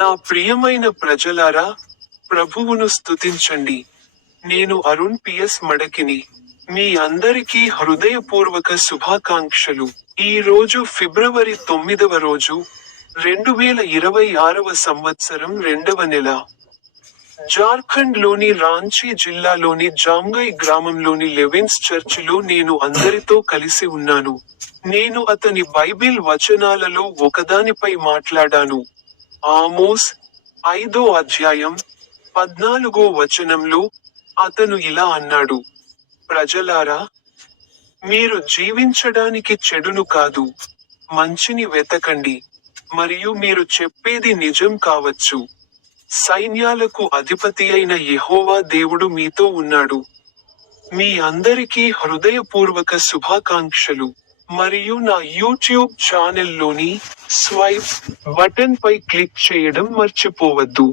నా ప్రియమైన ప్రజలారా ప్రభువును స్తుతించండి. నేను అరుణ్ పిఎస్ మడకిని. మీ అందరికీ హృదయపూర్వక శుభాకాంక్షలు. ఈ రోజు ఫిబ్రవరి తొమ్మిదవ రోజు రెండు వేల ఇరవై ఆరవ సంవత్సరం రెండవ నెల. జార్ఖండ్లోని రాంచీ జిల్లాలోని జాంగై గ్రామంలోని లెవెన్స్ చర్చిలో నేను అందరితో కలిసి ఉన్నాను. నేను అతని బైబిల్ వచనాలలో ఒకదానిపై మాట్లాడాను. ఆమోస్ ఐదో అధ్యాయం పద్నాలుగో వచనంలో అతను ఇలా అన్నాడు. ప్రజలారా మీరు జీవించడానికి చెడును కాదు మంచిని వెతకండి మరియు మీరు చెప్పేది నిజం కావచ్చు. సైన్యాలకు అధిపతి అయిన యహోవా దేవుడు మీతో ఉన్నాడు. మీ అందరికీ హృదయపూర్వక శుభాకాంక్షలు. మరియు నా యూట్యూబ్ ఛానల్లోని స్వైప్ బటన్పై క్లిక్ చేయడం మర్చిపోవద్దు.